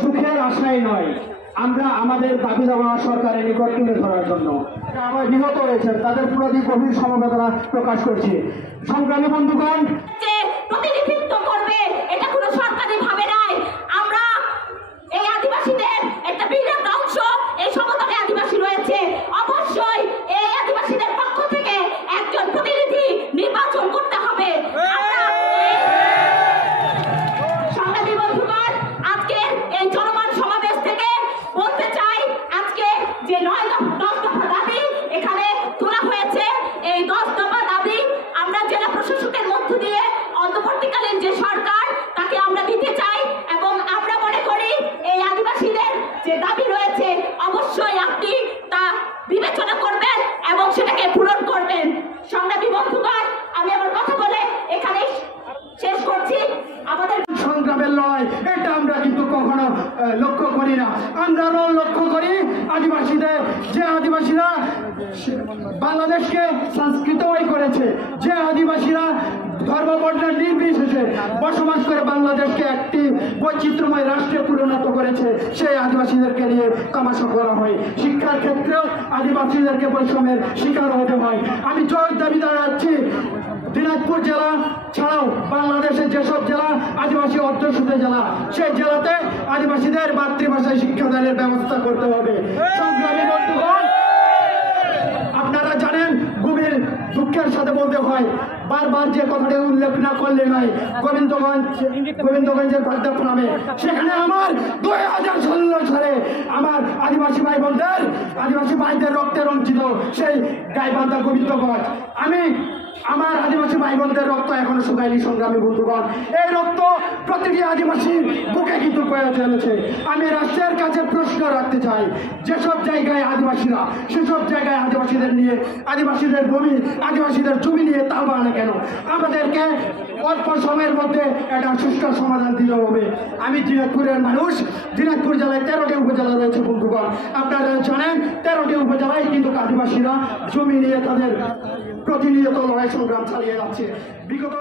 সুখের আশাই নয়, আমরা আমাদের দাবি দাবা সরকারের নিকট তুলে ধরার জন্য আমার নিহত হয়েছেন তাদের প্রতি গভীর সমবেদনা প্রকাশ করছি। সংগ্রামী বন্ধুগণ, প্রতিনিধিত্ব করবে এটা কোনো সরকারি ভাবে নাই। আমরা এই আদিবাসীদের একটা বিরাট অংশ এই সমতলে আদিবাসী রয়েছে, অবশ্যই এই আদিবাসীদের পক্ষ থেকে একজন প্রতিনিধি নির্বাচন করতে হবে। সংগ্রামী বন্ধুগণ, আজকের এই জনমান সমাবেশ থেকে বলতে চাই, আজকে যে 10 দফা দাবি এখানে তোলা হয়েছে, এই 10 দফা দাবি আমরা জেলা প্রশাসকের মধ্য দিয়ে অন্তর্বর্তীকালীন যে সরকার তাকে আমরা দিতে চাই এবং আমরা মনে করি এই আদিবাসীদের যে দাবি রয়েছে অবশ্যই আপনি তা বিবেচনা করবেন এবং সেটাকে পূরণ করবেন। সংগ্রামী বন্ধুগণ, আমি আমার কথা বলে এখানেই শেষ করছি। আমাদের সংগ্রামের লড়াই এটা আমরা কিন্তু কখনো লক্ষ্য করি না। আমরা লক্ষ্য করি আদিবাসীদের, যে আদিবাসীরা বাংলাদেশকে সংস্কৃতময় করেছে, যে আদিবাসীরা ধর্মবর্ণের নির্বিশেষে বসবাস করে বাংলাদেশকে একটি বৈচিত্র্যময় রাষ্ট্রে পরিণত করেছে, সেই আদিবাসীদেরকে নিয়ে তামাশা করা হয়। শিক্ষার ক্ষেত্রেও আদিবাসীদেরকে বৈষম্যের শিকার হতে হয়। আমি জোর দাবি জানাচ্ছি, দিনাজপুর জেলা ছাড়াও বাংলাদেশের যেসব জেলা আদিবাসী অধ্যুষিত জেলা, সেই জেলাতে আদিবাসীদের মাতৃভাষায় শিক্ষাদানের ব্যবস্থা করতে হবে। সংগ্রামী বন্ধুগণ, আপনারা জানেন, গভীর দুঃখের সাথে বলতে হয়, বারবার যে কথাটি উল্লেখ না করলে নয়, গোবিন্দগঞ্জের বাগদা গ্রামে, সেখানে আমার 2016 সালে আমার আদিবাসী ভাই বোনদের, আদিবাসী ভাইদের রক্তে রঞ্জিত সেই গাইবান্ধা গোবিন্দগঞ্জ। আমি আমার আদিবাসী ভাই বোনদের রক্ত এখনো শুকায়নি সংগ্রামী বন্ধুগণ। এই রক্ত প্রতিটি আদিবাসীর বুকে কিন্তু বয়ে চলেছে। আমি রাষ্ট্রের কাছে প্রশ্ন রাখতে চাই, যেসব জায়গায় আদিবাসীরা, সেসব জায়গায় আদিবাসীদের নিয়ে, আদিবাসীদের ভূমি, আদিবাসীদের জমি নিয়ে তালবা না কেন? আমাদেরকে অল্প সময়ের মধ্যে একটা সুষ্ঠু সমাধান দিতে হবে। আমি দিনাজপুরের মানুষ, দিনাজপুর জেলায় 13টি উপজেলা রয়েছে বন্ধুগণ। আপনারা জানেন 13টি উপজেলায় কিন্তু আদিবাসীরা জমি নিয়ে তাদের প্রতিনিয়ত লড়াই সংগ্রাম চালিয়ে যাচ্ছে। বিগত